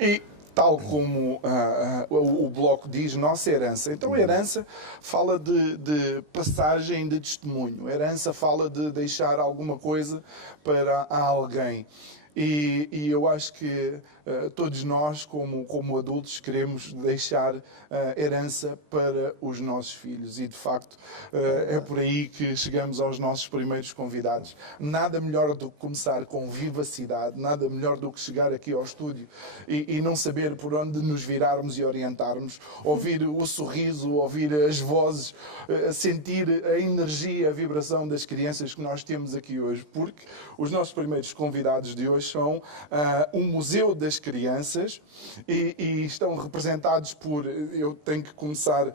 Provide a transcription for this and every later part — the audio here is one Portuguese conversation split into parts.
E tal como o Bloco diz, nossa herança. Então, a herança fala de passagem de testemunho. A herança fala de deixar alguma coisa para alguém. E eu acho que todos nós, como adultos, queremos deixar herança para os nossos filhos. E, de facto, é por aí que chegamos aos nossos primeiros convidados. Nada melhor do que começar com vivacidade, nada melhor do que chegar aqui ao estúdio e não saber por onde nos virarmos e orientarmos, ouvir o sorriso, ouvir as vozes, sentir a energia, a vibração das crianças que nós temos aqui hoje. Porque os nossos primeiros convidados de hoje são o Museu das Crianças e estão representados por... Eu tenho que começar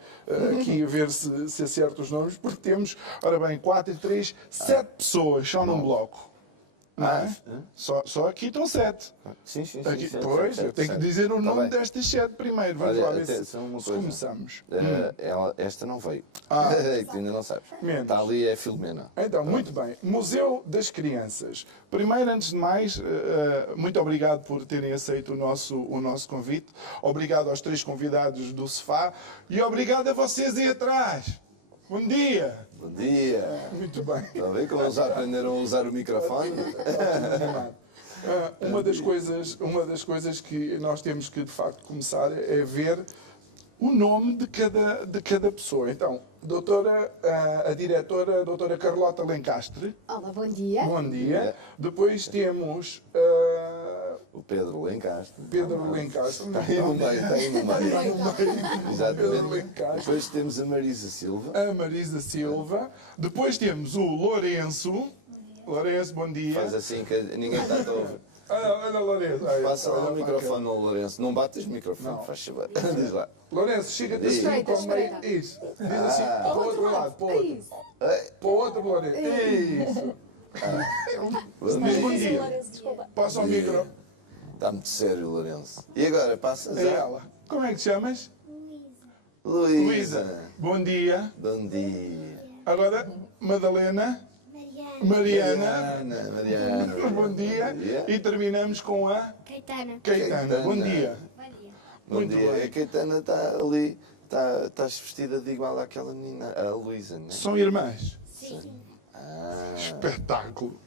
aqui a ver se acerto os nomes, porque temos, ora bem, 4 e 3, 7 pessoas só num bloco. Não é? Só aqui estão 7. Sim. Aqui, pois, eu tenho que dizer o nome destas 7 primeiro. Vamos lá ver se começamos. Esta não veio. Tu ainda não sabes. Menos. Está ali é Filomena. Então, muito bem. Museu das Crianças. Primeiro, antes de mais, muito obrigado por terem aceito o nosso convite. Obrigado aos 3 convidados do sofá. E obrigado a vocês aí atrás. Bom dia. Bom dia. Muito bem. Está a ver como eles já aprenderam a usar o microfone? Uma das coisas que nós temos que, de facto, começar é ver o nome de cada pessoa. Então, a diretora, a doutora Carlota Lencastre. Olá, bom dia. Bom dia. Depois temos o Pedro Lencastre. Pedro Lencastre. Está aí no meio. Pedro Lencastre. Depois temos a Marisa Silva. A Marisa Silva. Depois temos o Lourenço. Lourenço, bom dia. Faz assim que ninguém está a ouvir. Olha, Lourenço. Passa lá o microfone ao Lourenço. Não bates o microfone, faz favor. Diz lá. Lourenço, chega-te assim para o meio. Isso. Diz assim, para o outro lado. Para o outro. Para o outro, Lourenço. Isso. Diz bom dia. Passa o micro. Está muito sério, Lourenço. E agora, passas a ela. Como é que te chamas? Luísa. Bom dia. Bom dia. Agora, Madalena. Mariana. Bom dia. E terminamos com a Caetana. Bom dia. Bom dia. A Caetana está ali. Estás vestida de igual àquela menina, a Luísa, não é? São irmãs? Sim. Espetáculo.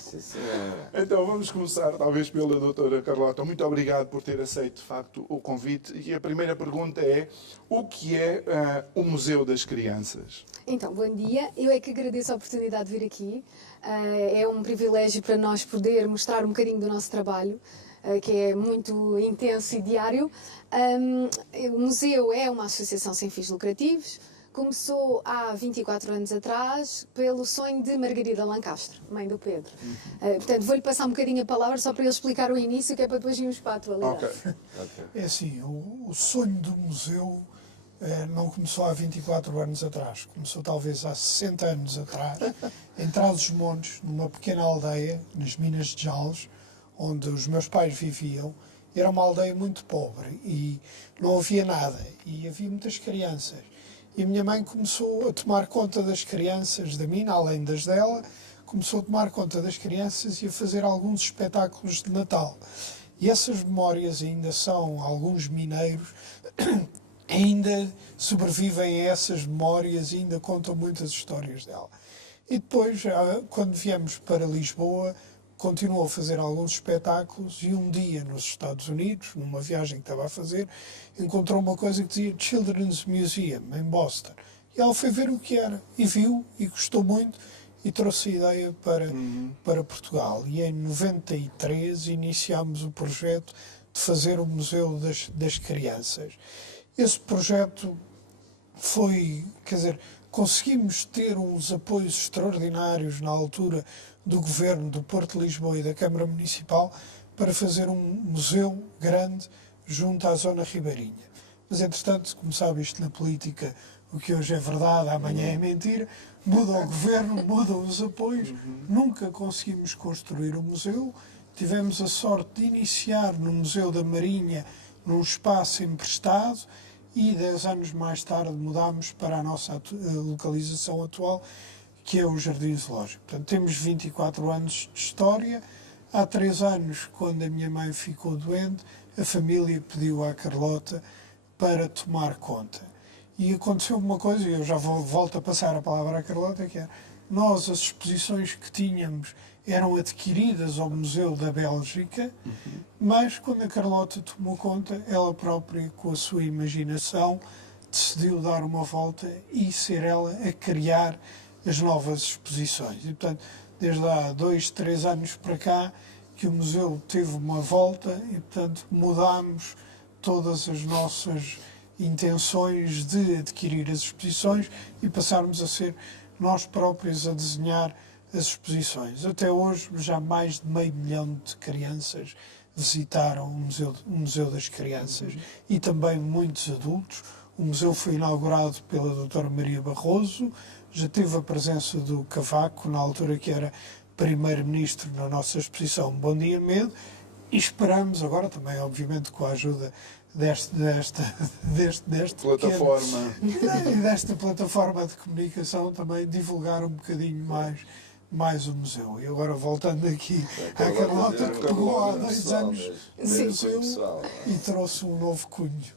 Sim, senhora. Então vamos começar talvez pela doutora Carlota. Muito obrigado por ter aceito de facto o convite. E a primeira pergunta é: o que é o Museu das Crianças? Então, bom dia. Eu é que agradeço a oportunidade de vir aqui. É um privilégio para nós poder mostrar um bocadinho do nosso trabalho, que é muito intenso e diário. O museu é uma associação sem fins lucrativos. Começou há 24 anos atrás pelo sonho de Margarida Lencastre, mãe do Pedro. Portanto, vou-lhe passar um bocadinho a palavra só para ele explicar o início, que é para depois irmos para a atualidade. Okay. É assim, o sonho do museu não começou há 24 anos atrás, começou talvez há 60 anos atrás, em Trás-os-Montes, numa pequena aldeia, nas Minas de Jales, onde os meus pais viviam. Era uma aldeia muito pobre e não havia nada, e havia muitas crianças. E a minha mãe começou a tomar conta das crianças da mina, além das dela, começou a tomar conta das crianças e a fazer alguns espetáculos de Natal. E essas memórias ainda são, alguns mineiros ainda sobrevivem a essas memórias e ainda contam muitas histórias dela. E depois, quando viemos para Lisboa, continuou a fazer alguns espetáculos e um dia nos Estados Unidos, numa viagem que estava a fazer, encontrou uma coisa que dizia Children's Museum, em Boston. E ela foi ver o que era, e viu, e gostou muito, e trouxe a ideia para Portugal. E em 93 iniciámos o projeto de fazer o Museu das Crianças. Esse projeto foi, conseguimos ter uns apoios extraordinários na altura do Governo do Porto de Lisboa e da Câmara Municipal para fazer um museu grande junto à zona ribeirinha. Mas, entretanto, como sabe, isto na política, o que hoje é verdade, amanhã é mentira, muda o Governo, mudam os apoios, nunca conseguimos construir o museu. Tivemos a sorte de iniciar no Museu da Marinha, num espaço emprestado, e 10 anos mais tarde mudámos para a nossa localização atual, que é o Jardim Zoológico. Portanto, temos 24 anos de história, Há 3 anos, quando a minha mãe ficou doente, a família pediu à Carlota para tomar conta. E aconteceu uma coisa, e eu já volto a passar a palavra à Carlota, que é, nós, as exposições que tínhamos eram adquiridas ao Museu da Bélgica, mas quando a Carlota tomou conta, ela própria, com a sua imaginação, decidiu dar uma volta e ser ela a criar as novas exposições. E, portanto, desde há 2, 3 anos para cá, que o museu teve uma volta e, portanto, mudámos todas as nossas intenções de adquirir as exposições e passarmos a ser nós próprios a desenhar as exposições. Até hoje, já mais de 500 mil de crianças visitaram o Museu das Crianças e também muitos adultos. O museu foi inaugurado pela doutora Maria Barroso, já teve a presença do Cavaco, na altura que era primeiro-ministro, na nossa exposição Bom Dia Medo, e esperamos agora também, obviamente, com a ajuda desta plataforma e desta plataforma de comunicação, também divulgar um bocadinho mais o museu. E agora, voltando aqui à Carlota, que pegou há 2 anos no museu e trouxe um novo cunho.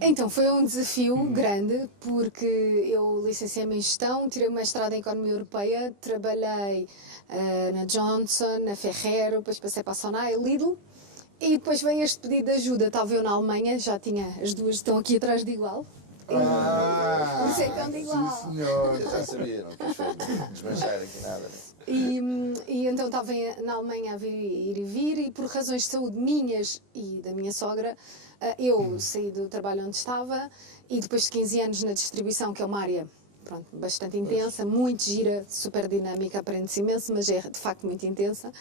Então, foi um desafio grande, porque eu licenciei-me em Gestão, tirei uma mestrado em Economia Europeia, trabalhei na Johnson, na Ferrero, depois passei para a Sonai, Lidl, e depois veio este pedido de ajuda. Estava eu na Alemanha, já tinha as duas, estão aqui atrás de igual. Por isso é que estão de igual. Sim, senhor. Eu já sabia, não quis desmanchar aqui nada. E então estava na Alemanha a ir e vir, e por razões de saúde minhas e da minha sogra, eu saí do trabalho onde estava, e depois de 15 anos na distribuição, que é uma área bastante intensa, muito gira, super dinâmica, aprende-se imenso, mas é de facto muito intensa,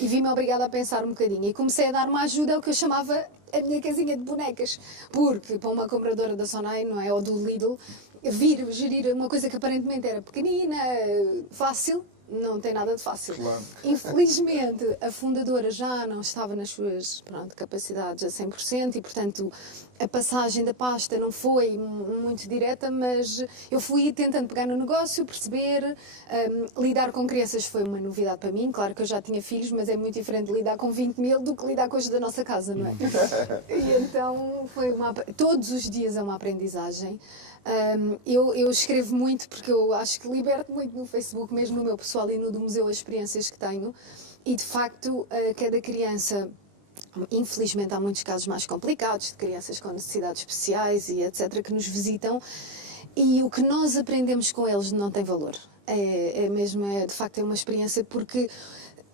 e vi-me obrigada a pensar um bocadinho. E comecei a dar uma ajuda ao que eu chamava a minha casinha de bonecas, porque para uma compradora da Sonai, não é, ou do Lidl, gerir uma coisa que aparentemente era pequenina, fácil, não tem nada de fácil. Claro. Infelizmente, a fundadora já não estava nas suas capacidades a 100% e, portanto, a passagem da pasta não foi muito direta, mas eu fui tentando pegar no negócio, perceber, lidar com crianças foi uma novidade para mim. Claro que eu já tinha filhos, mas é muito diferente lidar com 20 mil do que lidar com os da nossa casa, não é? E então, todos os dias é uma aprendizagem. Eu escrevo muito porque eu acho que liberto muito no Facebook, mesmo no meu pessoal e no do museu, as experiências que tenho, e de facto cada criança, infelizmente há muitos casos mais complicados de crianças com necessidades especiais e etc, que nos visitam, e o que nós aprendemos com eles não tem valor. De facto é uma experiência, porque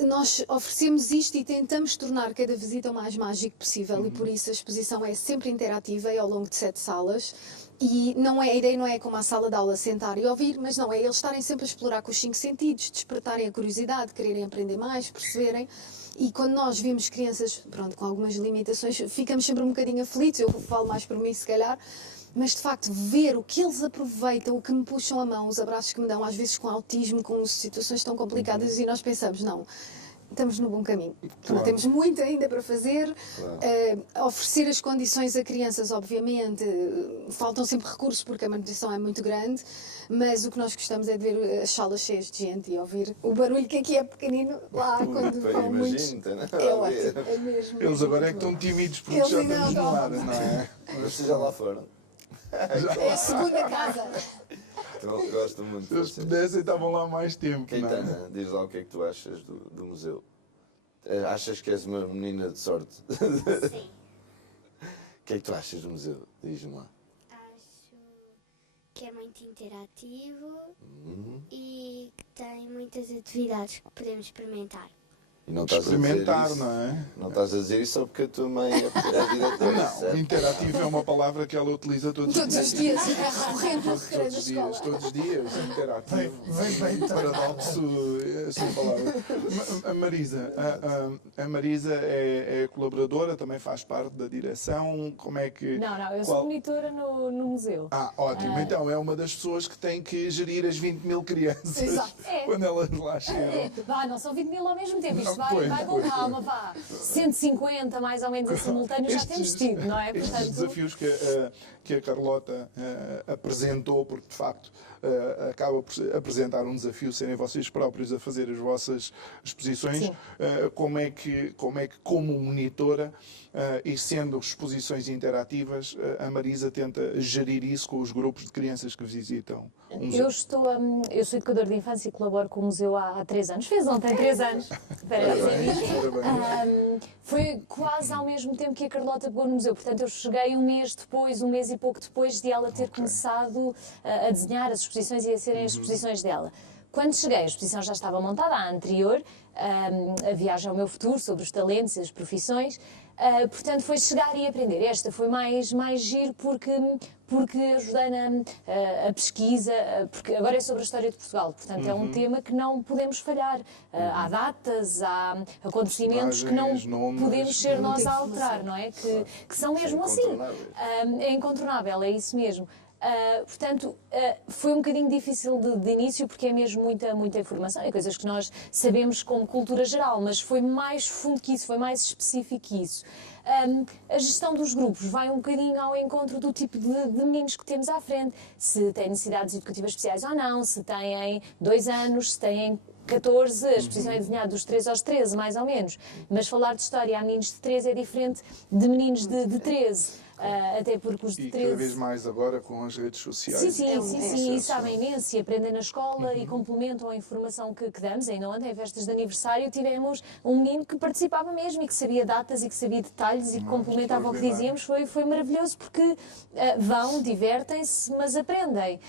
nós oferecemos isto e tentamos tornar cada visita o mais mágico possível, e por isso a exposição é sempre interativa, é ao longo de 7 salas. E a ideia não é como a sala de aula, sentar e ouvir, mas não, é eles estarem sempre a explorar com os 5 sentidos, despertarem a curiosidade, quererem aprender mais, perceberem. E quando nós vimos crianças, com algumas limitações, ficamos sempre um bocadinho aflitos, eu falo mais por mim se calhar, mas de facto ver o que eles aproveitam, o que me puxam a mão, os abraços que me dão, às vezes com autismo, com situações tão complicadas, e nós pensamos, não, estamos no bom caminho. Claro. Temos muito ainda para fazer. Claro. Oferecer as condições a crianças, obviamente, faltam sempre recursos porque a manutenção é muito grande, mas o que nós gostamos é de ver as salas cheias de gente e ouvir o barulho que aqui é pequenino lá quando vão muitos. É ótimo, é mesmo. Eles agora é que estão tímidos porque já estamos no ar, não é? Mas já lá foram. É a segunda casa. Eu gosto muito. Se eles pudessem, estavam lá mais tempo. Caetana, diz lá o que é que tu achas do museu. Achas que és uma menina de sorte? Sim. O que é que tu achas do museu? Diz-me lá. Acho que é muito interativo e tem muitas atividades que podemos experimentar. E não estás experimentar, a dizer isso, não é? Não estás a dizer isso só porque a tua mãe é diretora. Não, certo? interativo é uma palavra que ela utiliza todos os dias. É recorrente no recreio da escola. Todos os dias, interativo. Vem Paradoxo, essa palavra. A Marisa é colaboradora, também faz parte da direção. Como é que... Não, eu sou monitora no museu. Ótimo. Então é uma das pessoas que tem que gerir as 20 mil crianças. Exato. Quando elas lá chegam. Não são 20 mil ao mesmo tempo. Isto vai com calma, vá. 150 mais ou menos em simultâneo já temos tido, não é? Estes desafios que a Carlota apresentou, porque de facto acaba por apresentar um desafio, serem vocês próprios a fazer as vossas exposições, como é que como monitora e sendo exposições interativas, a Marisa tenta gerir isso com os grupos de crianças que visitam o museu? Eu sou educadora de infância e colaboro com o museu há 3 anos. Fez ontem 3 anos. Espera, foi quase ao mesmo tempo que a Carlota pegou no museu. Portanto, eu cheguei um mês e pouco depois de ela ter começado a desenhar as exposições e a serem as exposições dela. Quando cheguei, a exposição já estava montada, a anterior, a viagem ao meu futuro, sobre os talentos e as profissões. Portanto, foi chegar e aprender. Esta foi mais giro porque ajudei na pesquisa, porque agora é sobre a história de Portugal. Portanto, é um tema que não podemos falhar. Há datas, há acontecimentos que não podemos ser nós a alterar, não é? Que são mesmo assim. É incontornável, é isso mesmo. Portanto, foi um bocadinho difícil de início porque é mesmo muita informação, é coisas que nós sabemos como cultura geral, mas foi mais fundo que isso, foi mais específico que isso. A gestão dos grupos vai um bocadinho ao encontro do tipo de meninos que temos à frente, se têm necessidades educativas especiais ou não, se têm 2 anos, se têm 14, a exposição é desenhada dos 3 aos 13, mais ou menos, mas falar de história a meninos de 13 é diferente de meninos de 13. Até porque os de 13... E cada vez mais agora com as redes sociais. Sim, e sabem imenso, e aprendem na escola e complementam a informação que damos. Ainda ontem, em festas de aniversário, tivemos um menino que participava mesmo e que sabia datas e que sabia detalhes e que complementava o que dizíamos. Foi maravilhoso porque vão, divertem-se, mas aprendem.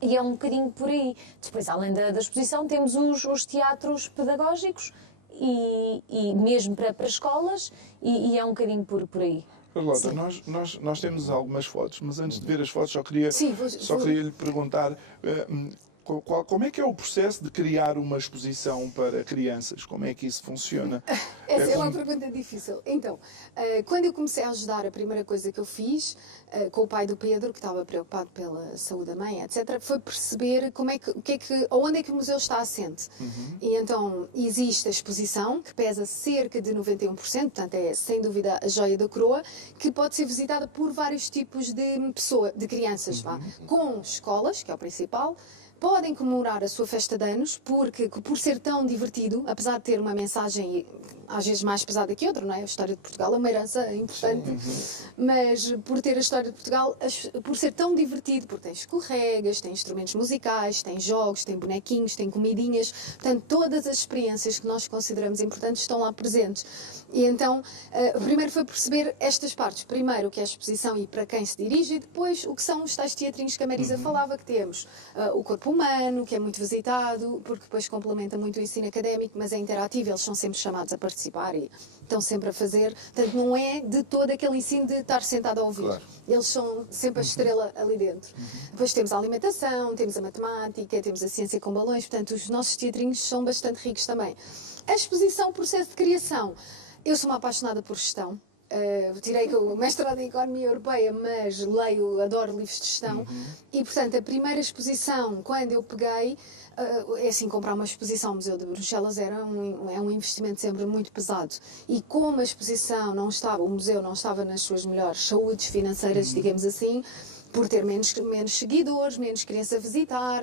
E é um bocadinho por aí. Depois, além da exposição, temos os teatros pedagógicos e mesmo para escolas e é um bocadinho por aí. Carlota, nós temos algumas fotos, mas antes de ver as fotos só queria lhe perguntar como é que é o processo de criar uma exposição para crianças? Como é que isso funciona? Essa é uma pergunta difícil. Então, quando eu comecei a ajudar, a primeira coisa que eu fiz com o pai do Pedro, que estava preocupado pela saúde da mãe, etc., foi perceber onde é que o museu está assente. E então existe a exposição, que pesa cerca de 91%, portanto é sem dúvida a joia da coroa, que pode ser visitada por vários tipos de crianças, com escolas, que é o principal. Podem comemorar a sua festa de anos, porque por ser tão divertido, apesar de ter uma mensagem às vezes mais pesada que outra, não é? A história de Portugal é uma herança importante, mas por ter a história de Portugal, por ser tão divertido, porque tem escorregas, tem instrumentos musicais, tem jogos, tem bonequinhos, tem comidinhas, portanto todas as experiências que nós consideramos importantes estão lá presentes. E então, primeiro foi perceber estas partes. Primeiro o que é a exposição e para quem se dirige, e depois o que são os tais teatrinhos que a Marisa falava, que temos o corpo humano, que é muito visitado, porque depois complementa muito o ensino académico, mas é interativo, eles são sempre chamados a participar e estão sempre a fazer. Portanto, não é de todo aquele ensino de estar sentado a ouvir. Claro. Eles são sempre a estrela ali dentro. Depois temos a alimentação, temos a matemática, temos a ciência com balões, portanto, os nossos teatrinhos são bastante ricos também. A exposição, o processo de criação. Eu sou uma apaixonada por gestão. Tirei o mestrado em Economia Europeia, mas adoro livros de gestão. E, portanto, a primeira exposição, quando eu peguei, é assim, comprar uma exposição ao Museu de Bruxelas é um investimento sempre muito pesado. E como a exposição o museu não estava nas suas melhores saúdes financeiras, digamos assim, por ter menos seguidores, menos criança a visitar,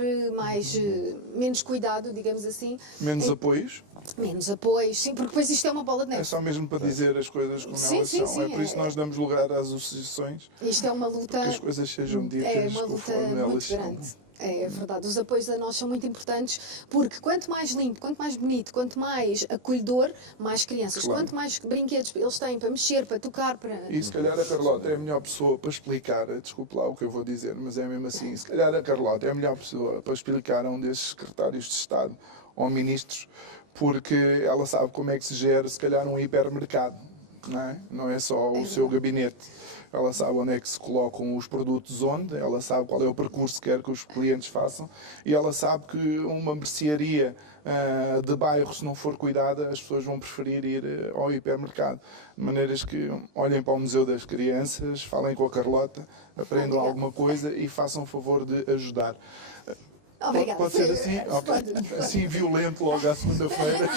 menos cuidado, digamos assim. Menos apoios? Menos apoios, sim, porque depois isto é uma bola de neve. É só mesmo para dizer as coisas como elas são. É por isso que nós damos lugar às associações. Isto é uma luta. Que as coisas sejam ditas conforme elas são. É verdade, os apoios a nós são muito importantes porque quanto mais limpo, quanto mais bonito, quanto mais acolhedor, mais crianças. Claro. Quanto mais brinquedos eles têm para mexer, para tocar, para... E se calhar a Carlota é a melhor pessoa para explicar, desculpe lá o que eu vou dizer, mas é mesmo assim, se calhar a Carlota é a melhor pessoa para explicar a um desses secretários de Estado ou ministros, porque ela sabe como é que se gera, se calhar, um hipermercado, não é? Não é só o seu gabinete. Ela sabe onde é que se colocam os produtos ela sabe qual é o percurso que quer que os clientes façam e ela sabe que uma mercearia de bairro, se não for cuidada, as pessoas vão preferir ir ao hipermercado. De maneiras que olhem para o Museu das Crianças, falem com a Carlota, aprendam alguma coisa e façam o favor de ajudar. Obrigada. Pode ser assim? Ok. Assim violento logo à segunda-feira.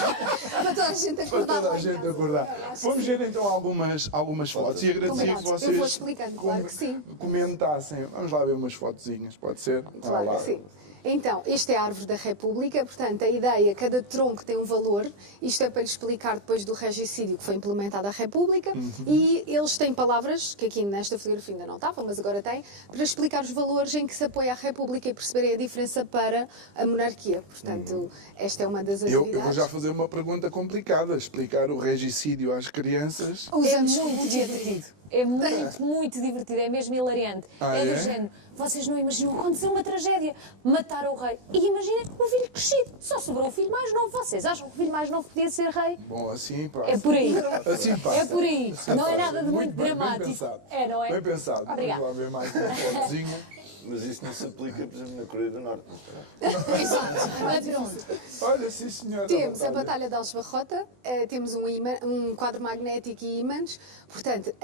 Para toda a gente Para acordar. toda a gente acordar. Vamos ver então algumas fotos. E agradecia que Combinado. Eu vou vocês explicando, claro que sim. comentassem. Vamos lá ver umas fotozinhas, pode ser? Claro que sim. Então, esta é a árvore da República, portanto, a ideia, cada tronco tem um valor, isto é para lhe explicar depois do regicídio que foi implementado à República, e eles têm palavras, que aqui nesta fotografia ainda não estavam, mas agora têm, para explicar os valores em que se apoia a República e perceberem a diferença para a monarquia. Portanto, esta é uma das atividades. Eu vou já fazer uma pergunta complicada, explicar o regicídio às crianças. Usamos muito divertido. É muito divertido, é mesmo hilariante. É do género. Vocês não imaginam, aconteceu uma tragédia. Mataram o rei. E imaginem o filho crescido. Só sobrou o filho mais novo. Vocês acham que o filho mais novo podia ser rei? Bom, assim passa. É por aí. Assim passa. É por aí. Assim Não é passa. nada de muito bem, dramático. Bem pensado. É, não é? Bem pensado. Obrigada. Vamos lá ver mais uma fotozinha. Mas isso não se aplica, por exemplo, na Coreia do Norte. Exato. Olha, sim senhora. Temos a Batalha de Aljubarrota, temos um quadro magnético e ímãs. Portanto,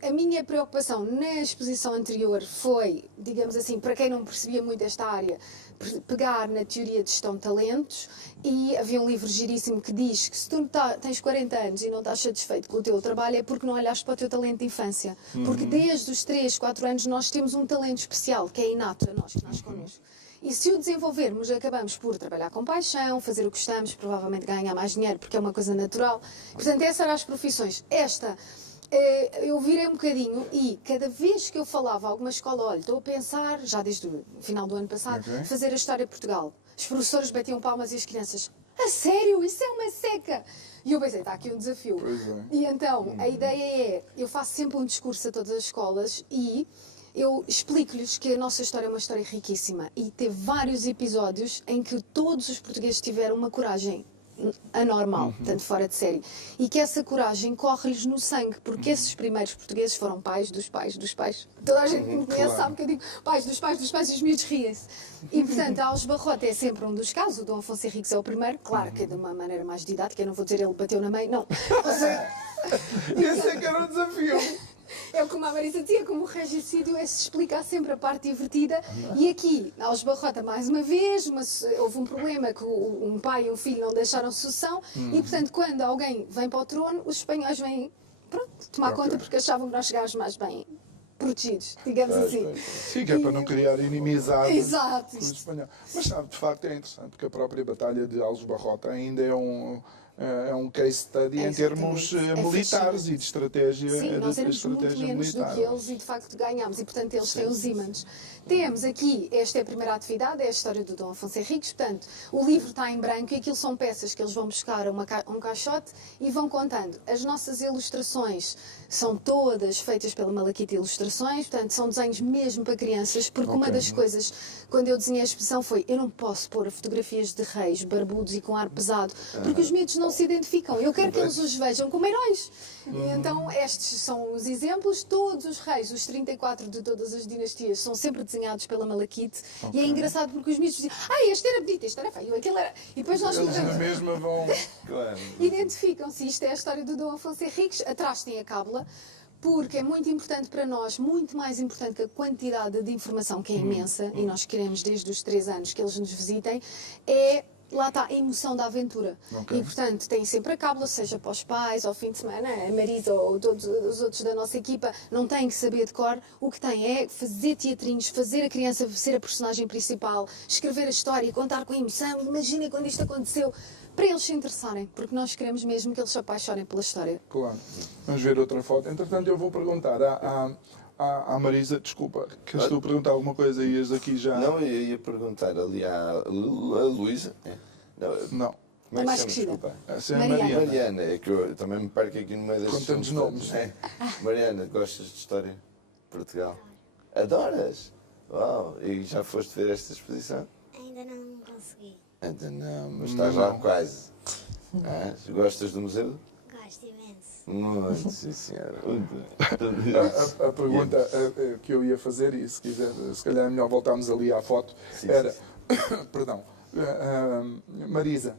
a minha preocupação na exposição anterior foi, digamos assim, para quem não percebia muito esta área, pegar na teoria de gestão de talentos, e havia um livro giríssimo que diz que se tu tens 40 anos e não estás satisfeito com o teu trabalho é porque não olhaste para o teu talento de infância. Porque desde os 3, 4 anos nós temos um talento especial, que é inato a nós, que nasce connosco. E se o desenvolvermos, acabamos por trabalhar com paixão, fazer o que gostamos, provavelmente ganhar mais dinheiro, porque é uma coisa natural. Portanto, essas eram as profissões. Eu virei um bocadinho e cada vez que eu falava a alguma escola, olha, estou a pensar, já desde o final do ano passado, fazer a história de Portugal. Os professores batiam palmas e as crianças, a sério, isso é uma seca! E eu pensei, está aqui um desafio. Pois é. E então, a ideia é, eu faço sempre um discurso a todas as escolas e eu explico-lhes que a nossa história é uma história riquíssima. E teve vários episódios em que todos os portugueses tiveram uma coragem anormal, portanto fora de série. E que essa coragem corre-lhes no sangue, porque esses primeiros portugueses foram pais dos pais dos pais. Toda a gente que me conhece sabe que eu digo pais dos pais dos pais e os miúdos riem-se. E portanto, a Aljubarrota é sempre um dos casos, o Dom Afonso Henriques é o primeiro, claro que é de uma maneira mais didática, eu não vou dizer ele bateu na mãe, não. Esse é que era o desafio. É como a Marisa dizia, como o regicídio é se explicar sempre a parte divertida. E aqui, na Aljubarrota, mais uma vez, houve um problema que um pai e um filho não deixaram sucessão. E, portanto, quando alguém vem para o trono, os espanhóis vêm tomar conta porque achavam que nós chegávamos mais bem protegidos, digamos assim. Sim, que é para não criar inimizade Exato. com os espanhóis. Mas sabe, de facto é interessante, porque a própria Batalha de Aljubarrota ainda é um case study em termos militares e de estratégia, Sim, nós éramos estratégia muito menos militar. do que eles e de facto ganhámos e portanto eles têm os ímãs. Temos aqui, esta é a primeira atividade, é a história do Dom Afonso Henriques, portanto o livro está em branco e aquilo são peças que eles vão buscar a um caixote e vão contando. As nossas ilustrações são todas feitas pela Malaquita Ilustrações, portanto são desenhos mesmo para crianças, porque uma das coisas, quando eu desenhei a exposição foi, eu não posso pôr fotografias de reis barbudos e com ar pesado, porque os miúdos não se identificam. Eu quero que eles os vejam como heróis. E então estes são os exemplos. Todos os reis, os 34 de todas as dinastias, são sempre desenhados pela Malaquite. E é engraçado porque os miúdos dizem, este era bonito, este era feio, aquele era... E depois nós Eles na mesma vão... Claro. identificam-se. Isto é a história do Dom Afonso Henriques. Atrás tem a cábula, porque é muito importante para nós, muito mais importante que a quantidade de informação, que é imensa, e nós queremos desde os 3 anos que eles nos visitem, lá está a emoção da aventura. E, portanto, tem sempre a cábula, seja para os pais, ao fim de semana, a Marisa ou todos os outros da nossa equipa não têm que saber de cor. O que tem é fazer teatrinhos, fazer a criança ser a personagem principal, escrever a história, contar com a emoção. Imaginem quando isto aconteceu, para eles se interessarem, porque nós queremos mesmo que eles se apaixonem pela história. Claro. Vamos ver outra foto. Entretanto, eu vou perguntar à Marisa, desculpa, queres tu perguntar alguma coisa e ias aqui já... Não, eu ia perguntar ali à Luísa. Não. Como É mais se crescida. chama? Desculpa. Essa é a Mariana. Mariana. Mariana, é que eu também me perco aqui no meio destes tantos nomes. É. Mariana, gostas de história de Portugal? Adoras? Uau, e já foste ver esta exposição? Ainda não consegui. Ainda não, mas estás lá quase. Gostas do museu? Gosto imenso. Muito, sim senhora. A pergunta que eu ia fazer, e se quiser, se calhar é melhor voltarmos ali à foto, era, perdão, Marisa,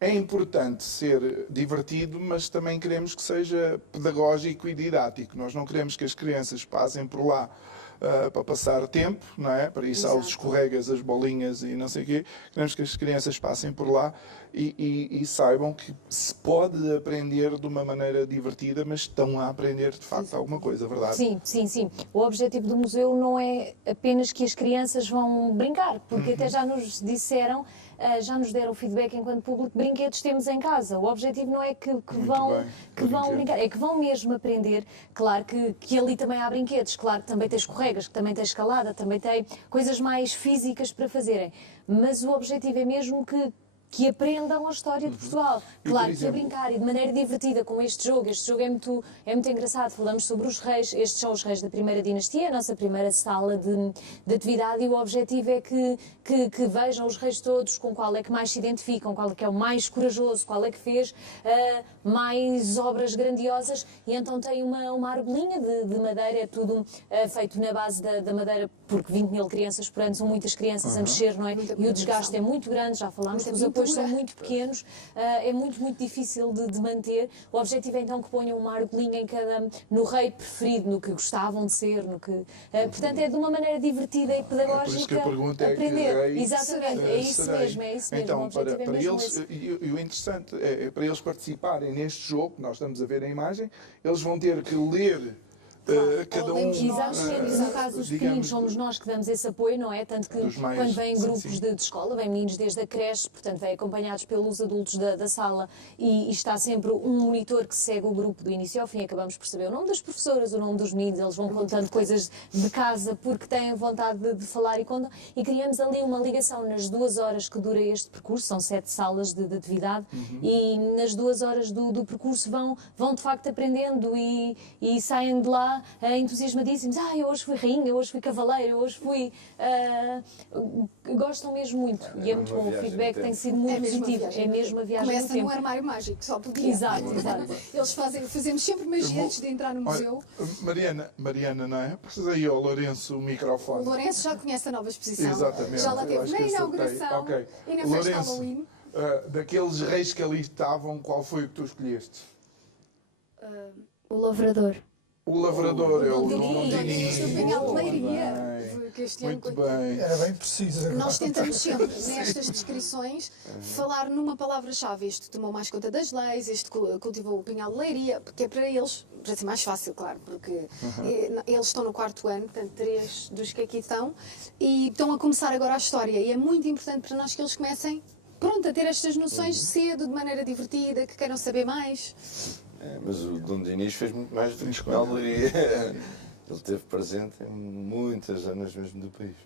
é importante ser divertido, mas também queremos que seja pedagógico e didático. Nós não queremos que as crianças passem por lá para passar tempo, não é? Para isso há os Exato. escorregas, as bolinhas e não sei o quê. Queremos que as crianças passem por lá e saibam que se pode aprender de uma maneira divertida, mas estão a aprender de facto alguma coisa, verdade? Sim, sim, sim. O objetivo do museu não é apenas que as crianças vão brincar, porque até já nos disseram, já nos deram feedback enquanto público, brinquedos temos em casa. O objetivo não é que vão, bem, que vão brinquedo. brincar, é que vão mesmo aprender. Claro que ali também há brinquedos, claro que também tem escorregas, que também tem escalada, também tem coisas mais físicas para fazerem. Mas o objetivo é mesmo que aprendam a história de Portugal. E, Claro, por que a exemplo, brincar e de maneira divertida com este jogo. Este jogo é muito engraçado. Falamos sobre os reis. Estes são os reis da primeira dinastia, a nossa primeira sala de atividade, e o objetivo é que vejam os reis todos, com qual é que mais se identificam, qual é que é o mais corajoso, qual é que fez mais obras grandiosas. E então tem uma argolinha de madeira, é tudo feito na base da madeira, porque 20 mil crianças por ano são muitas crianças a mexer, não é? Muita E o desgaste preparação. é muito grande, já falámos, Muita os apoios são pintura. muito pequenos, é muito difícil de manter. O objetivo é então que ponham uma argolinha no rei preferido, no que gostavam de ser, portanto é de uma maneira divertida e pedagógica. Por isso que a pergunta é que aprender. rei Exatamente, é isso serei. mesmo, é isso mesmo. Então, O objetivo para é mesmo eles, esse. e o interessante é para eles participarem neste jogo, que nós estamos a ver a imagem, eles vão ter que ler cada um. Exatamente, no caso dos pequeninos somos nós que damos esse apoio, não é? Tanto que Dos mais- quando vêm sim, grupos sim. de escola, vêm meninos desde a creche, portanto vêm acompanhados pelos adultos da sala e está sempre um monitor que segue o grupo do início ao fim. Acabamos por saber o nome das professoras, o nome dos meninos, eles vão contando coisas de casa porque têm vontade de falar e contam, e criamos ali uma ligação nas 2 horas que dura este percurso, são 7 salas de atividade, e nas 2 horas do percurso vão de facto aprendendo e saem de lá entusiasmadíssimos. Eu hoje fui rainha, hoje fui cavaleiro, hoje fui... gostam mesmo muito e é muito bom. O feedback tem sido muito positivo. É mesmo a viagem no Começa no tempo. armário mágico, só podia. Exato. Eles fazemos sempre magia antes de entrar no museu. Mariana, não é? Precisa aí ao Lourenço o O microfone. Lourenço já conhece a nova exposição. Exatamente. Já lá eu teve acho na que acertei. inauguração Ok. e na festa Lourenço, Halloween. daqueles reis que ali estavam, qual foi o que tu escolheste? O lavrador. O lavrador, é o Dom Dom Dinis, do Pinhal de Leiria. Bem, Que este ano, muito bem. Era bem preciso agora. nós tentamos sempre, nestas descrições, falar numa palavra-chave. Este tomou mais conta das leis, este cultivou o Pinhal de Leiria, porque é para eles, para ser mais fácil, claro, porque eles estão no 4º ano, portanto, 3 dos que aqui estão, e estão a começar agora a história. E é muito importante para nós que eles comecem, pronto, a ter estas noções cedo, de maneira divertida, que queiram saber mais. Mas o Dom Dinis fez muito mais do que escolheria. Ele esteve presente em muitas zonas mesmo do país.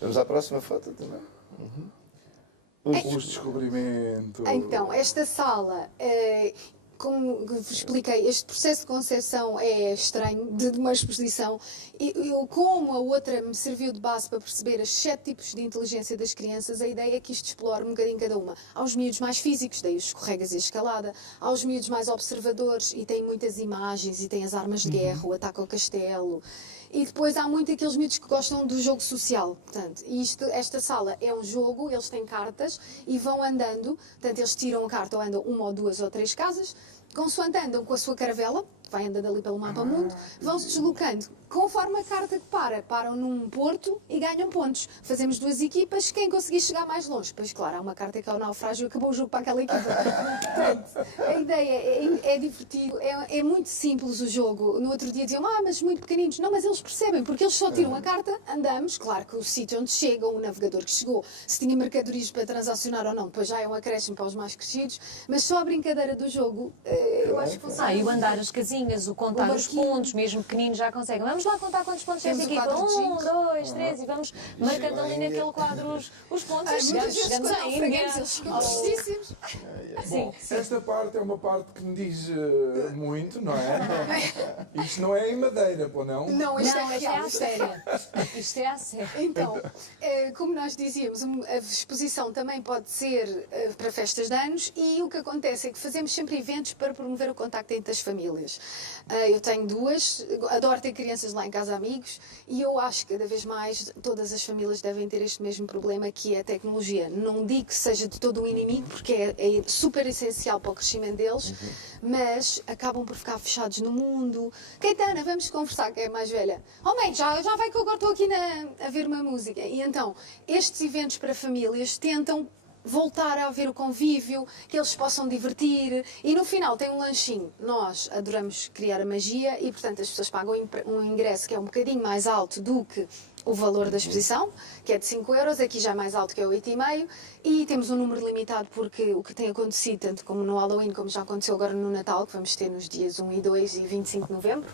Vamos à próxima foto também. Os descobrimentos. Então, esta sala, como vos expliquei, este processo de concepção é estranho, de uma exposição. Como a outra me serviu de base para perceber os 7 tipos de inteligência das crianças, a ideia é que isto explore um bocadinho cada uma. Há os miúdos mais físicos, daí os escorregas e a escalada. Há os miúdos mais observadores e têm muitas imagens e têm as armas de guerra, o ataque ao castelo. E depois há muito aqueles miúdos que gostam do jogo social. Portanto, esta sala é um jogo, eles têm cartas e vão andando. Portanto, eles tiram a carta ou andam 1 ou 2 ou 3 casas. Consoante andam com a sua caravela, vai andando ali pelo mapa mundo, vão-se deslocando. Conforme a carta que param num porto e ganham pontos. Fazemos 2 equipas, quem conseguir chegar mais longe. Pois claro, há uma carta que é o naufrágio, acabou o jogo para aquela equipa. Portanto, a ideia é divertido, é muito simples o jogo. No outro dia diziam, mas muito pequeninos. Não, mas eles percebem, porque eles só tiram a carta, andamos, claro que o sítio onde chegam, o navegador que chegou, se tinha mercadorias para transacionar ou não, depois já é um acréscimo para os mais crescidos, mas só a brincadeira do jogo, eu acho que funciona. E o andar as casinhas, o contar os barquinho. pontos, mesmo pequeninos já conseguem. Vamos lá contar quantos pontos temos Temos o aqui. quadro de 1, ginkgo. 2, 3 e vamos marcando ali naquele quadro os pontos. Muitas vezes Chegamos quando à naufragamos, eles Índia. ficam tristíssimos. Bom, esta parte é uma parte que me diz muito, não é? Isto não é em madeira, pô, não? Não, isto Não, é isto é real. à séria. Isto é à séria. Então, como nós dizíamos, a exposição também pode ser para festas de anos e o que acontece é que fazemos sempre eventos para promover o contacto entre as famílias. Eu tenho 2, adoro ter crianças lá em casa, amigos, e eu acho que cada vez mais todas as famílias devem ter este mesmo problema, que é a tecnologia. Não digo que seja de todo um inimigo, porque é super essencial para o crescimento deles, mas acabam por ficar fechados no mundo. Caetana, vamos conversar, que é a mais velha. Oh mãe, já vai que eu agora estou aqui a ver uma música. E então, estes eventos para famílias tentam voltar a haver o convívio, que eles possam divertir, e no final tem um lanchinho. Nós adoramos criar a magia e, portanto, as pessoas pagam um ingresso que é um bocadinho mais alto do que o valor da exposição, que é de 5 euros, aqui já é mais alto, que é 8,5, e temos um número limitado, porque o que tem acontecido, tanto como no Halloween, como já aconteceu agora no Natal, que vamos ter nos dias 1 e 2 e 25 de novembro,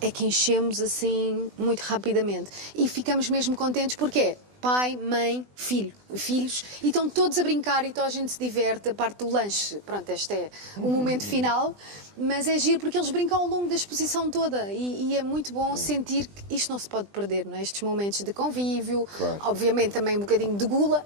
é que enchemos assim muito rapidamente. E ficamos mesmo contentes, porque pai, mãe, filhos, e estão todos a brincar e toda a gente se diverte. A parte do lanche, pronto, este é o momento final, mas é giro porque eles brincam ao longo da exposição toda, e é muito bom sentir que isto não se pode perder, não é? Estes momentos de convívio, Claro. obviamente também um bocadinho de gula.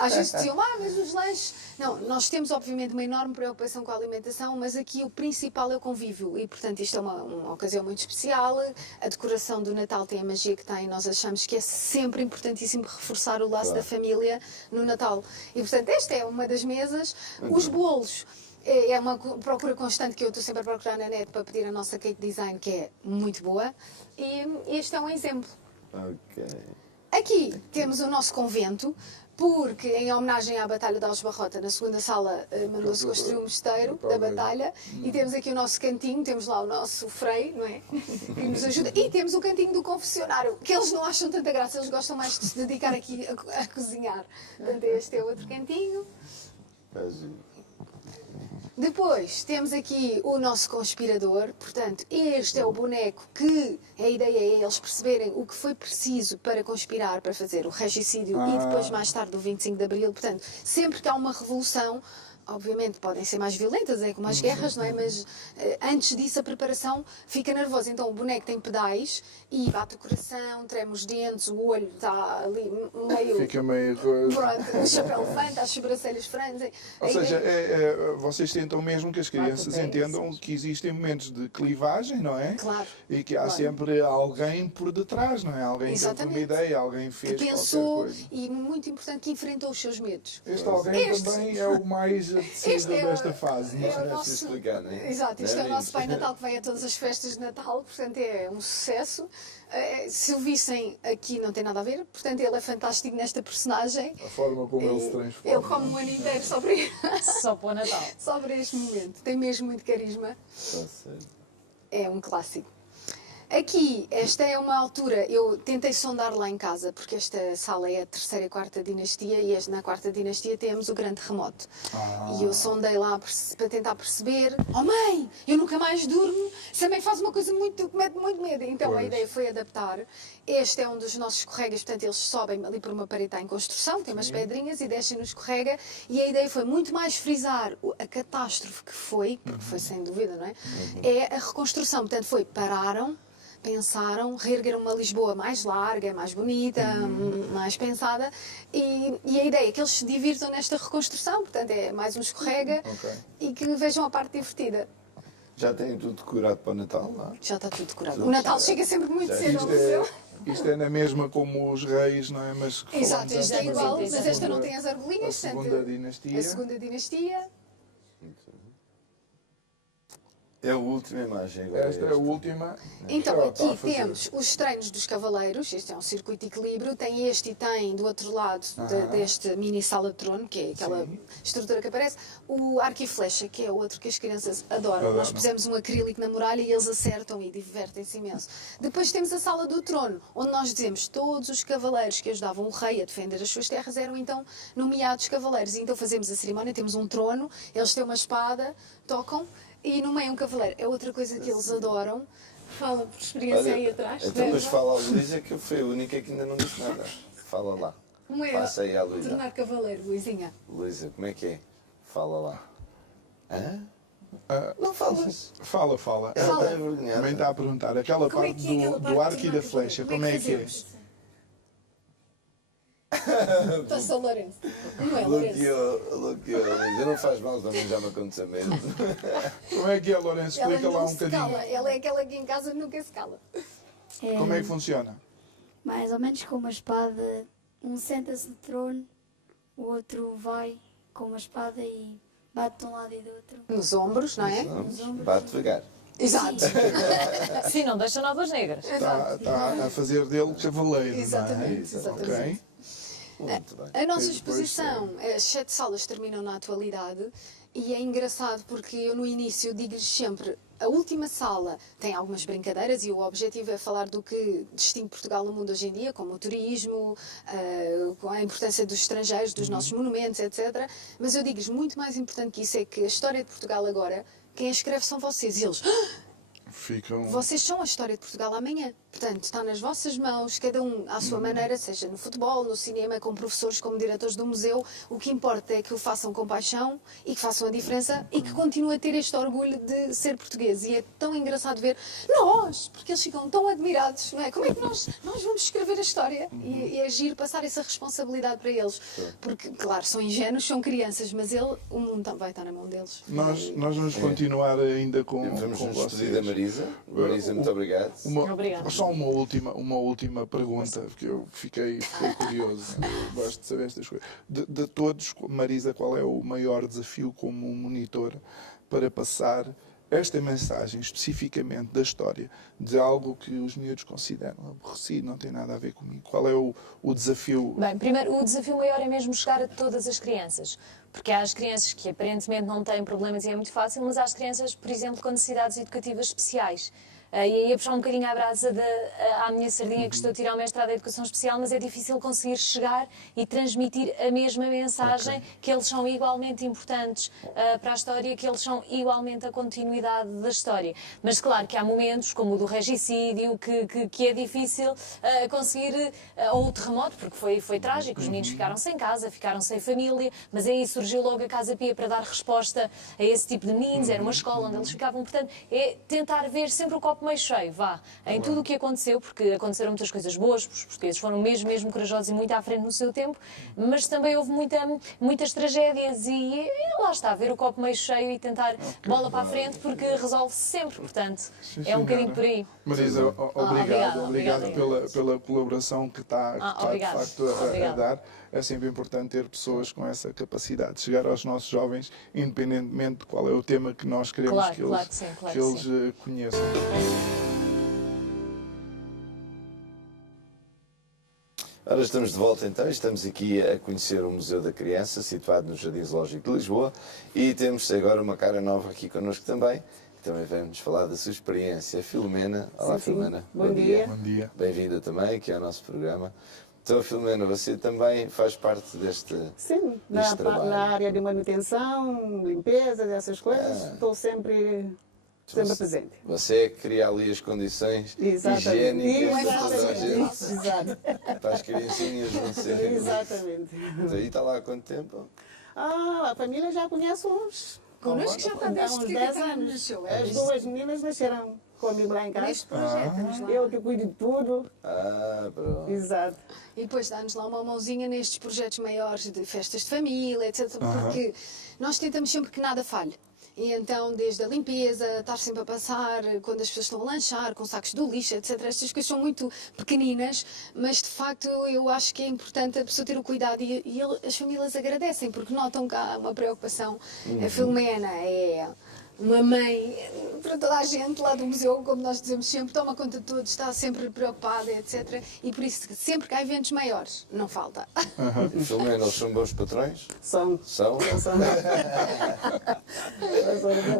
Às vezes diziam, mas os lanches... Não, nós temos obviamente uma enorme preocupação com a alimentação, mas aqui o principal é o convívio, e portanto isto é uma ocasião muito especial. A decoração do Natal tem a magia que tem, nós achamos que é sempre importantíssimo reforçar o laço da família no Natal. E portanto esta é uma das mesas. Os bolos é uma procura constante, que eu estou sempre a procurar na net para pedir a nossa cake design, que é muito boa, e este é um exemplo. Ok. Aqui temos o nosso convento, porque em homenagem à Batalha de Aljubarrota, na segunda sala mandou-se construir um mosteiro da Batalha, e temos aqui o nosso cantinho, temos lá o nosso frei, não é? Que nos ajuda, e temos o cantinho do confessionário, que eles não acham tanta graça, eles gostam mais de se dedicar aqui a cozinhar. Portanto, este é outro cantinho. Depois temos aqui o nosso conspirador, portanto, este é o boneco que a ideia é eles perceberem o que foi preciso para conspirar, para fazer o regicídio e depois mais tarde o 25 de Abril. Portanto, sempre que há uma revolução, obviamente podem ser mais violentas, é como as guerras, não é? Mas antes disso a preparação fica nervosa. Então o boneco tem pedais e bate o coração, treme os dentes, o olho está ali meio... Fica meio rosa. Pronto, o chapéu levanta, as sobrancelhas franzem. Ou seja, vocês tentam mesmo que as crianças entendam que existem momentos de clivagem, não é? Claro. E que há Claro. sempre alguém por detrás, não é? Alguém que teve uma Exatamente. ideia, alguém fez Que qualquer pensou, coisa. e muito importante, que enfrentou os seus medos. Este alguém Este- também é o mais apetecido Este é o- desta fase, não é o é? nosso- explicar, não é? Exato, isto Não é o é, nosso Pai meninos? Natal, que vem a todas as festas de Natal, portanto é um sucesso. Se o vissem aqui, não tem nada a ver, portanto ele é fantástico nesta personagem. A forma como ele se Ele transforma. come um ano inteiro Só para o Natal. só para este momento. Tem mesmo muito carisma. Está certo. É um clássico. Aqui, esta é uma altura, eu tentei sondar lá em casa, porque esta sala é a terceira e quarta dinastia, e na quarta dinastia temos o grande terremoto. E eu sondei lá para tentar perceber, oh mãe, eu nunca mais durmo, se a mãe faz uma coisa que mete muito medo. Então a Pois. ideia foi adaptar. Este é um dos nossos escorregas, portanto eles sobem ali por uma parede que está em construção, tem umas pedrinhas e descem no escorrega, e a ideia foi muito mais frisar a catástrofe que foi, porque foi sem dúvida, não é? É a reconstrução, portanto pararam, pensaram, reergueram uma Lisboa mais larga, mais bonita, mais pensada, e a ideia é que eles se divirtam nesta reconstrução, portanto é mais um escorrega, Ok. e que vejam a parte divertida. Já têm tudo decorado para o Natal, lá? Já está tudo decorado. Tudo O Natal já- chega sempre muito já cedo ao Isto museu. isto é na mesma como os reis, não é? Mas que Exato, falamos esta é antes, igual, mas mas a esta não segunda- tem as A argolinhas, segunda dinastia. a segunda dinastia. É a última imagem agora. Esta é a última. Então, Ela está a aqui fazer. temos os treinos dos cavaleiros, este é um circuito de equilíbrio, tem este e tem do outro lado deste mini sala de trono, que é aquela estrutura que aparece, o arco e flecha, que é outro que as crianças adoram. Nós pusemos um acrílico na muralha e eles acertam e divertem-se imenso. Depois temos a sala do trono, onde nós dizemos todos os cavaleiros que ajudavam o rei a defender as suas terras eram então nomeados cavaleiros. E então fazemos a cerimónia, temos um trono, eles têm uma espada, tocam, e no meio um cavaleiro. É outra coisa que eles adoram. Fala por experiência aí atrás. Então depois Débora. fala a Luísa, que foi a única que ainda não disse nada. Fala lá. Como é Passa aí à Luísa. tornar cavaleiro, Luizinha? Luísa, como é que é? Fala lá. Hã? Ah, Não falas. fala. Ela Fala. está envergonhada. Também está a perguntar. Aquela Como é parte que é aquela do parte arco e de da flecha, como é que é? fazemos? Estou São Lourenço. Não é Lourenço. Já não faz mal, também já me aconteceu mesmo. Como é que é, Lourenço? Ela Explica lá não um se bocadinho. cala. Ela é aquela que em casa nunca se cala. Como é que funciona? Mais ou menos com uma espada, um senta-se no trono, o outro vai com uma espada e bate de um lado e do outro. Nos ombros, não é? Bate devagar. Exato. Sim, não deixa nódoas negras. Está a fazer dele cavaleiro, Exatamente, não é? exatamente. Ok. Muito bem. A nossa E depois, exposição, as 7 salas terminam na atualidade e é engraçado porque eu no início digo-lhes sempre a última sala tem algumas brincadeiras e o objetivo é falar do que distingue Portugal no mundo hoje em dia, como o turismo, a importância dos estrangeiros, dos nossos monumentos, etc. Mas eu digo-lhes muito mais importante que isso é que a história de Portugal agora, quem a escreve são vocês. E eles... Ficam... Vocês são a história de Portugal amanhã. Portanto, está nas vossas mãos, cada um à sua maneira, seja no futebol, no cinema, como professores, como diretores do museu. O que importa é que o façam com paixão e que façam a diferença e que continuem a ter este orgulho de ser português. E é tão engraçado ver nós, porque eles ficam tão admirados, não é? Como é que nós vamos escrever a história e agir, passar essa responsabilidade para eles? Porque, claro, são ingênuos, são crianças, mas o mundo vai estar na mão deles. Nós vamos continuar ainda com Vamos nos vocês. despedir da Marisa. Marisa, muito obrigado. Obrigada. Só uma última pergunta, porque eu fiquei curioso. Eu gosto de saber estas coisas. De todos, Marisa, qual é o maior desafio como monitor para passar esta mensagem especificamente da história, de algo que os miúdos consideram aborrecido, não tem nada a ver comigo? Qual é o desafio? Bem, primeiro, o desafio maior é mesmo chegar a todas as crianças. Porque há as crianças que aparentemente não têm problemas e é muito fácil, mas há as crianças, por exemplo, com necessidades educativas especiais. E aí a puxar um bocadinho à brasa à minha sardinha que estou a tirar o mestrado de Educação Especial, mas é difícil conseguir chegar e transmitir a mesma mensagem, que eles são igualmente importantes para a história, que eles são igualmente a continuidade da história. Mas claro que há momentos, como o do regicídio, que é difícil conseguir, ou o terremoto, porque foi trágico, os meninos ficaram sem casa, ficaram sem família, mas aí surgiu logo a Casa Pia para dar resposta a esse tipo de meninos, era uma escola onde eles ficavam, portanto, é tentar ver sempre o copo meio cheio, em tudo o que aconteceu, porque aconteceram muitas coisas boas, os portugueses foram mesmo corajosos e muito à frente no seu tempo, mas também houve muitas tragédias e lá está, ver o copo meio cheio e tentar bola para a frente, porque resolve-se sempre, portanto, Sim, é um bocadinho senhora. por aí. Marisa, obrigado obrigada. pela colaboração que está de obrigada. facto a Obrigada. dar. É sempre importante ter pessoas com essa capacidade de chegar aos nossos jovens, independentemente de qual é o tema que nós queremos Claro, que eles, claro que sim, claro que que eles sim. conheçam. Ora, estamos de volta então, estamos aqui a conhecer o Museu da Criança, situado no Jardim Zoológico de Lisboa, e temos agora uma cara nova aqui connosco também, que também vamos falar da sua experiência. Filomena, olá Filomena. Bom dia. Bom dia. Bem-vinda também aqui ao nosso programa. Então, Filomena, você também faz parte deste Sim, trabalho. na área de manutenção, limpeza, essas coisas, estou sempre presente. Você é que cria ali as condições Exatamente. higiênicas para toda a Exatamente. gente, Exato. para as criancinhas não serem... Exatamente. Aí está lá há quanto tempo? A família já conhece uns. Connosco já está Há desde uns que 10 a Catarina anos. nasceu. As duas meninas nasceram comigo lá em Neste casa. projeto, vamos lá. Eu que cuido de tudo. Pronto. Exato. E depois dá-nos lá uma mãozinha nestes projetos maiores de festas de família, etc. Porque nós tentamos sempre que nada falhe. E então, desde a limpeza, estar sempre a passar, quando as pessoas estão a lanchar, com sacos do lixo, etc. Estas coisas são muito pequeninas, mas de facto eu acho que é importante a pessoa ter o cuidado e as famílias agradecem, porque notam que há uma preocupação. A Filomena é uma mãe para toda a gente lá do museu, como nós dizemos sempre, toma conta de todos, está sempre preocupada, etc. E por isso, sempre que há eventos maiores, não falta. Filomena, eles são bons patrões? São. São?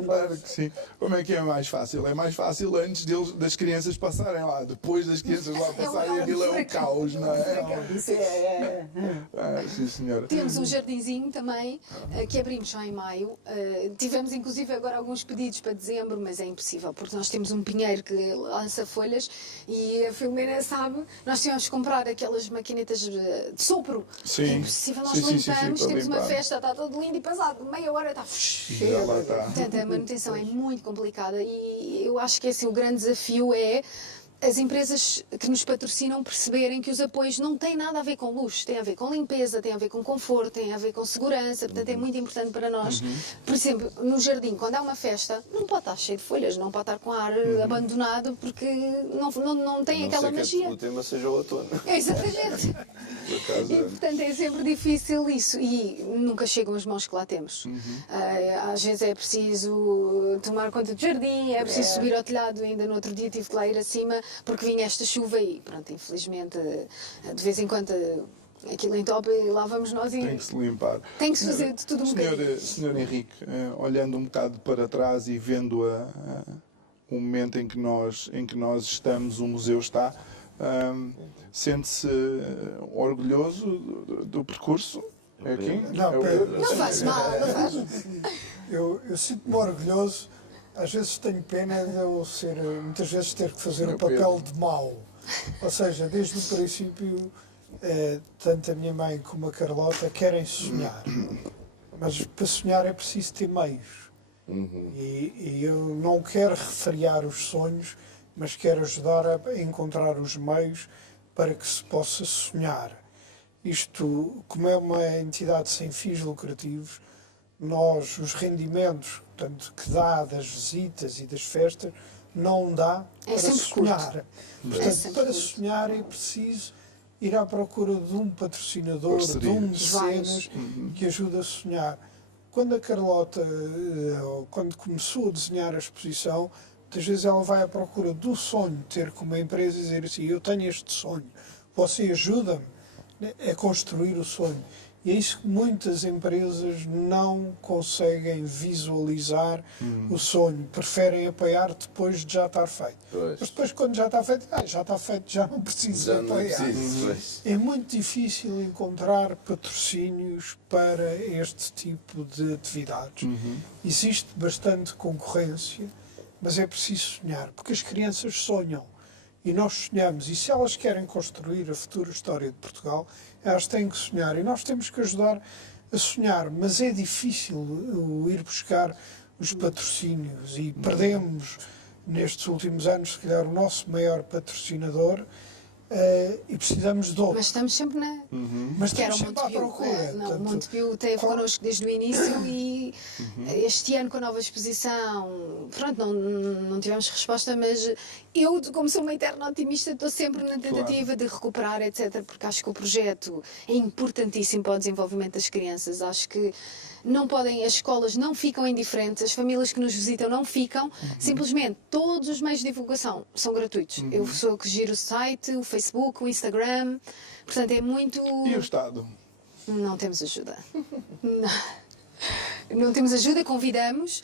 Claro que sim. Como é que é mais fácil? É mais fácil antes das crianças passarem lá. Depois das crianças lá passarem, aquilo é um caos, não é? Isso é. Sim, senhora. Temos um jardinzinho também, que abrimos só em maio. Tivemos inclusive agora alguns pedidos para dezembro, mas é impossível, porque nós temos um pinheiro que lança folhas e a Filomena sabe, nós tínhamos que comprar aquelas maquinetas de sopro. Sim. É impossível, nós Sim, sim, sim, limpamos, para temos uma limpar. festa, está todo lindo e passado meia hora está... Já lá está. Portanto, a manutenção é muito complicada e eu acho que assim, o grande desafio é as empresas que nos patrocinam perceberem que os apoios não têm nada a ver com luxo, têm a ver com limpeza, têm a ver com conforto, têm a ver com segurança, portanto é muito importante para nós. Por exemplo, no jardim, quando há uma festa, não pode estar cheio de folhas, não pode estar com ar abandonado, porque não tem aquela magia. Que o tema seja o outono. Exatamente. E portanto é sempre difícil isso, e nunca chegam as mãos que lá temos. Às vezes é preciso tomar conta do jardim, é preciso subir ao telhado. Ainda no outro dia tive que lá ir acima porque vinha esta chuva e pronto, infelizmente de vez em quando aquilo entope e lá vamos nós e Tem que se limpar. tem que se fazer de tudo um bocadinho. Senhor Henrique, olhando um bocado para trás e vendo o momento em que nós estamos, o museu está, sente-se orgulhoso do percurso? É aqui? Não, Pedro. Não faz mal, não faz. Eu sinto-me orgulhoso. Às vezes tenho pena de eu muitas vezes ter que fazer o papel de mau. Ou seja, desde o princípio, tanto a minha mãe como a Carlota querem sonhar. Mas para sonhar é preciso ter meios. E eu não quero refriar os sonhos, mas quero ajudar a encontrar os meios para que se possa sonhar. Isto, como é uma entidade sem fins lucrativos, nós, os rendimentos, portanto, que dá das visitas e das festas, não dá para sonhar. Portanto, para sonhar é preciso ir à procura de um patrocinador, de um mecenas que ajude a sonhar. Quando a Carlota, quando começou a desenhar a exposição, muitas vezes ela vai à procura do sonho, ter como empresa e dizer assim, eu tenho este sonho, você ajuda-me a construir o sonho. E é isso que muitas empresas não conseguem visualizar o sonho. Preferem apoiar depois de já estar feito. Pois. Mas depois, quando já está feito, já não precisa Já não apoiar. preciso. É muito difícil encontrar patrocínios para este tipo de atividades. Existe bastante concorrência, mas é preciso sonhar, porque as crianças sonham. E nós sonhamos, e se elas querem construir a futura história de Portugal, elas têm que sonhar, e nós temos que ajudar a sonhar, mas é difícil ir buscar os patrocínios, e perdemos nestes últimos anos, se calhar, o nosso maior patrocinador, e precisamos de outro. Mas estamos sempre na... Mas Que era estamos o sempre à Montepio. procura. Não, o Portanto, Montepio esteve connosco desde o início e este ano com a nova exposição, pronto, não tivemos resposta, mas eu, como sou uma eterna otimista, estou sempre na tentativa de recuperar, etc., porque acho que o projeto é importantíssimo para o desenvolvimento das crianças. Acho que não podem, as escolas não ficam indiferentes, as famílias que nos visitam não ficam, simplesmente todos os meios de divulgação são gratuitos. Eu sou eu que giro o site, o Facebook, o Instagram, portanto é muito... E o Estado? Não temos ajuda. Não temos ajuda, convidamos,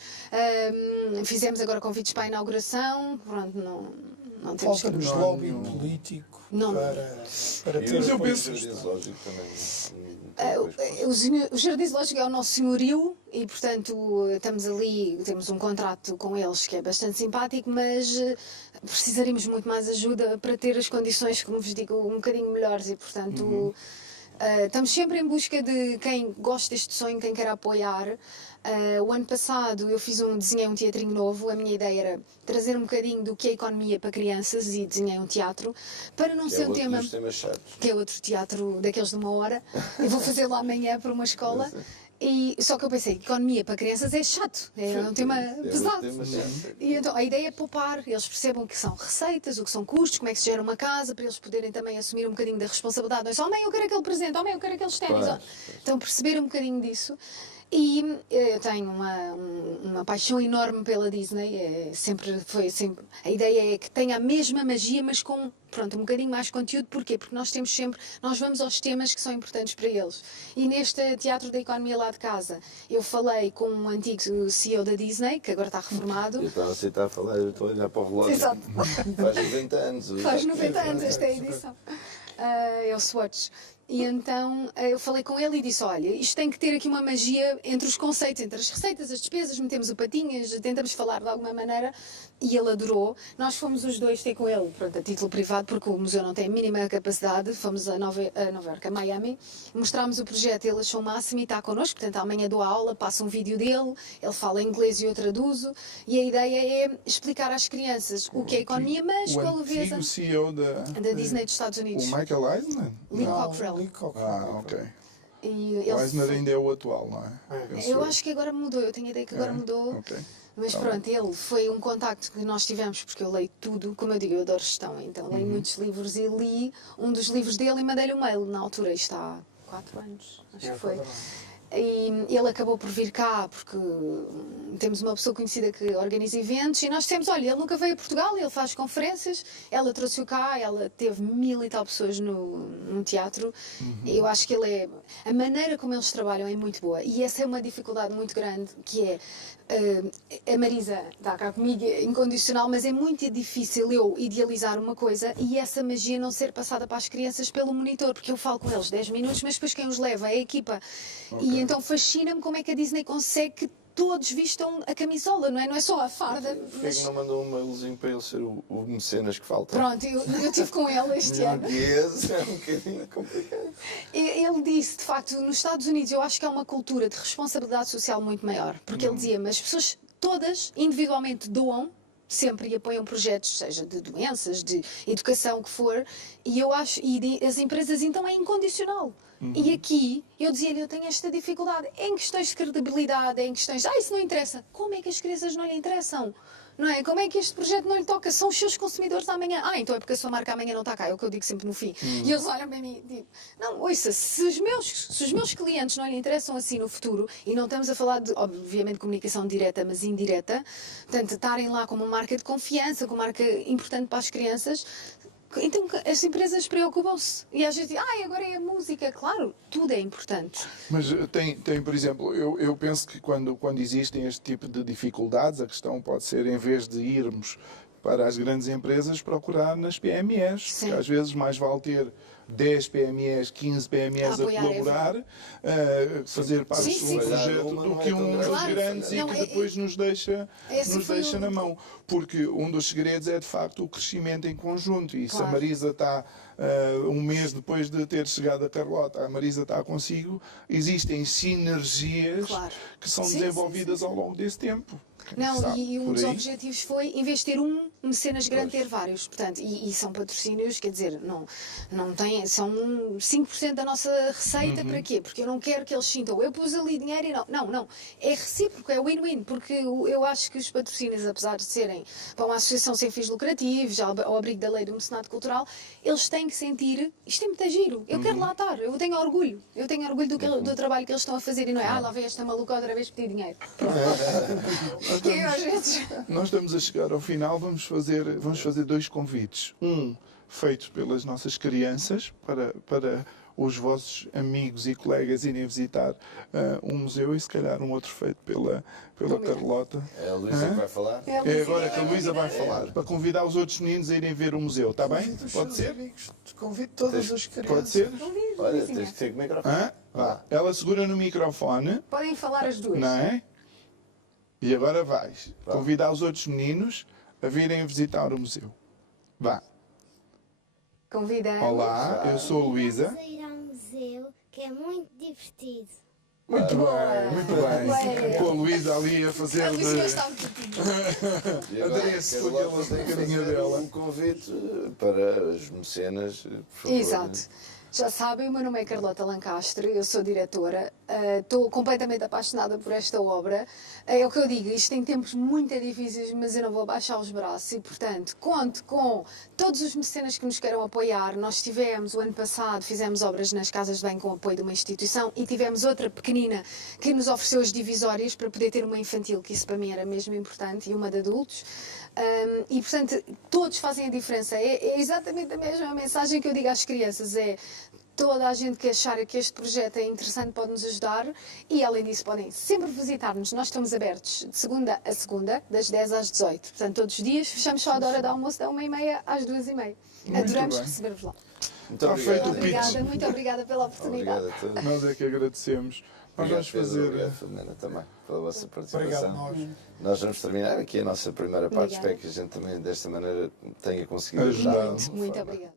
fizemos agora convites para a inauguração, pronto, não temos... falta-nos lobby político para ter... Mas eu Depois penso- o jardim zoológico também. O Jardim Zoológico é o nosso senhorio e, portanto, estamos ali, temos um contrato com eles que é bastante simpático, mas precisaremos muito mais ajuda para ter as condições, como vos digo, um bocadinho melhores e, portanto, estamos sempre em busca de quem gosta deste sonho, quem quer apoiar. O ano passado eu desenhei um teatrinho novo. A minha ideia era trazer um bocadinho do que é economia para crianças e desenhei um teatro para não ser um tema... que é outro teatro daqueles de 1 hora. Eu vou fazê-lo amanhã para uma escola. E, só que eu pensei que economia para crianças é chato, é um tema pesado. E então a ideia é poupar, eles percebam o que são receitas, o que são custos, como é que se gera uma casa, para eles poderem também assumir um bocadinho da responsabilidade. Não é só, mãe, eu quero aquele presente, mãe, eu quero aqueles ténis. Então perceber um bocadinho disso. E eu tenho uma paixão enorme pela Disney, a ideia é que tenha a mesma magia, mas com, pronto, um bocadinho mais conteúdo. Porquê? Porque nós vamos aos temas que são importantes para eles. E neste Teatro da Economia lá de casa, eu falei com um antigo CEO da Disney, que agora está reformado. Você está a falar, eu estou a olhar para o relógio. Exato. Faz 90 anos. Faz 90 anos esta é a edição. É o Swatch. E então eu falei com ele e disse, olha, isto tem que ter aqui uma magia entre os conceitos, entre as receitas, as despesas, metemos o patinhas, tentamos falar de alguma maneira, e ele adorou. Nós fomos os dois ter com ele, pronto, a título privado, porque o museu não tem a mínima capacidade, fomos a Nova Iorque, a Miami, mostrámos o projeto, ele achou o máximo e está connosco, portanto amanhã dou a aula, passa um vídeo dele, ele fala inglês e eu traduzo, e a ideia é explicar às crianças o que é economia, mas com a O leveza antigo CEO da Disney dos Estados Unidos. O Michael Eisner? Lee Não. Cockrell. Lee Cockrell. Ah, ok. E O ele Eisner ainda é o atual, não é? Eu acho que agora mudou, eu tenho a ideia que agora mudou. Ok. Mas Tá pronto, ele foi um contacto que nós tivemos, porque eu leio tudo, como eu digo, eu adoro gestão, então leio muitos livros e li um dos livros dele e mandei-lhe um mail, na altura, isto há 4 anos, acho que foi. E ele acabou por vir cá, porque temos uma pessoa conhecida que organiza eventos e nós dissemos, olha, ele nunca veio a Portugal, ele faz conferências, ela trouxe-o cá, ela teve 1000 e tal pessoas no teatro. Eu acho que ele é... A maneira como eles trabalham é muito boa e essa é uma dificuldade muito grande, que é... a Marisa está cá comigo, é incondicional, mas é muito difícil eu idealizar uma coisa e essa magia não ser passada para as crianças pelo monitor, porque eu falo com eles 10 minutos, mas depois quem os leva é a equipa. E então fascina-me como é que a Disney consegue que todos vistam a camisola, não é? Não é só a farda. Porquê que não mandou um mailzinho para ele ser o mecenas que falta? Pronto, eu estive com ele este ano. Português é um bocadinho complicado. Ele disse, de facto, nos Estados Unidos eu acho que há uma cultura de responsabilidade social muito maior, porque ele dizia, mas as pessoas todas individualmente doam sempre e apoiam projetos, seja de doenças, de educação, o que for, e eu acho, as empresas então é incondicional. E aqui, eu dizia-lhe, eu tenho esta dificuldade em questões de credibilidade, em questões de, isso não interessa. Como é que as crianças não lhe interessam? Não é? Como é que este projeto não lhe toca? São os seus consumidores amanhã. Então é porque a sua marca amanhã não está cá, é o que eu digo sempre no fim. E eles olham para mim e dizem, não, ouça, se os meus clientes não lhe interessam assim no futuro, e não estamos a falar de, obviamente, comunicação direta, mas indireta, portanto, estarem lá como uma marca de confiança, como uma marca importante para as crianças, então as empresas preocupam-se. E às vezes dizem, agora é a música. Claro, tudo é importante. Mas tem por exemplo, eu penso que quando existem este tipo de dificuldades, a questão pode ser, em vez de irmos para as grandes empresas, procurar nas PMEs. Sim. Porque às vezes mais vale ter 10 PMEs, 15 PMEs a apoiar, colaborar, fazer parte Sim, de sim. um projeto, Uma do não é que tão um dos grande. grandes e Não, que depois nos deixa na mão. Porque um dos segredos é, de facto, o crescimento em conjunto. E se a Claro. Marisa está, um mês depois de ter chegado a Carlota, a Marisa está consigo, existem sinergias Claro. que são Sim, desenvolvidas ao longo desse tempo. Quem Não, sabe, e um por dos aí. objetivos foi, em vez de ter um mecenas grande, ter vários. Portanto, e são patrocínios, quer dizer, não tem, são 5% da nossa receita. Para quê? Porque eu não quero que eles sintam, eu pus ali dinheiro e não. Não. É recíproco, é win-win, porque eu acho que os patrocínios, apesar de serem para uma associação sem fins lucrativos, ao abrigo da lei do mecenato cultural, eles têm que sentir, isto é muito giro, eu quero lá estar, eu tenho orgulho do trabalho que eles estão a fazer e não é, lá vem esta maluca outra vez pedir dinheiro. Que eu, às vezes... Nós estamos a chegar ao final, vamos fazer 2 convites. Um feito pelas nossas crianças, para os vossos amigos e colegas irem visitar um museu, e se calhar um outro feito pela Carlota. É a Luísa que vai falar? É agora que a Luísa vai falar, para convidar os outros meninos a irem ver o museu, está bem? Convido os Pode seus ser? amigos, convido todas as crianças. Pode ser? Olha, tens que ter com o microfone. Hã? Vá. Ela segura no microfone, Podem falar as duas. não é? E agora vais convidar os outros meninos a virem visitar o museu. Vá. Convidamos. Olá, eu sou a Luísa. Vamos a ir ao museu, que é muito divertido. Muito bem, muito bem. Bem. Com a Luísa ali a fazer A Luísa de... está um pouquinho. E agora, Adorei-se com Carlota, aquela tem que carinha fazer dela. um convite para as mecenas, por favor. Exato. Já sabem, o meu nome é Carlota Lancastre, eu sou diretora, estou completamente apaixonada por esta obra. É o que eu digo, isto tem tempos muito difíceis, mas eu não vou baixar os braços e, portanto, conto com todos os mecenas que nos queiram apoiar. Nós tivemos, o ano passado, fizemos obras nas casas de banho com apoio de uma instituição e tivemos outra pequenina que nos ofereceu as divisórias para poder ter uma infantil, que isso para mim era mesmo importante, e uma de adultos. E, portanto, todos fazem a diferença. É exatamente a mesma mensagem que eu digo às crianças, é toda a gente que achar que este projeto é interessante pode nos ajudar e, além disso, podem sempre visitar-nos. Nós estamos abertos de segunda a segunda, das 10 às 18. Portanto, todos os dias, fechamos só a hora do almoço, da 1h30 às 2h30. Adoramos bem. receber-vos lá. Muito Está feito o obrigado. pitch. Obrigada, muito obrigada pela oportunidade. Obrigado a todos. Nós é que agradecemos. Nós vamos Pedro, fazer. obrigado, Filomena, também, pela vossa Obrigado, participação. nós. Nós vamos terminar aqui a nossa primeira parte. Obrigada. Espero que a gente também, desta maneira, tenha conseguido Ajudar. ajudar. Muito, muito obrigada.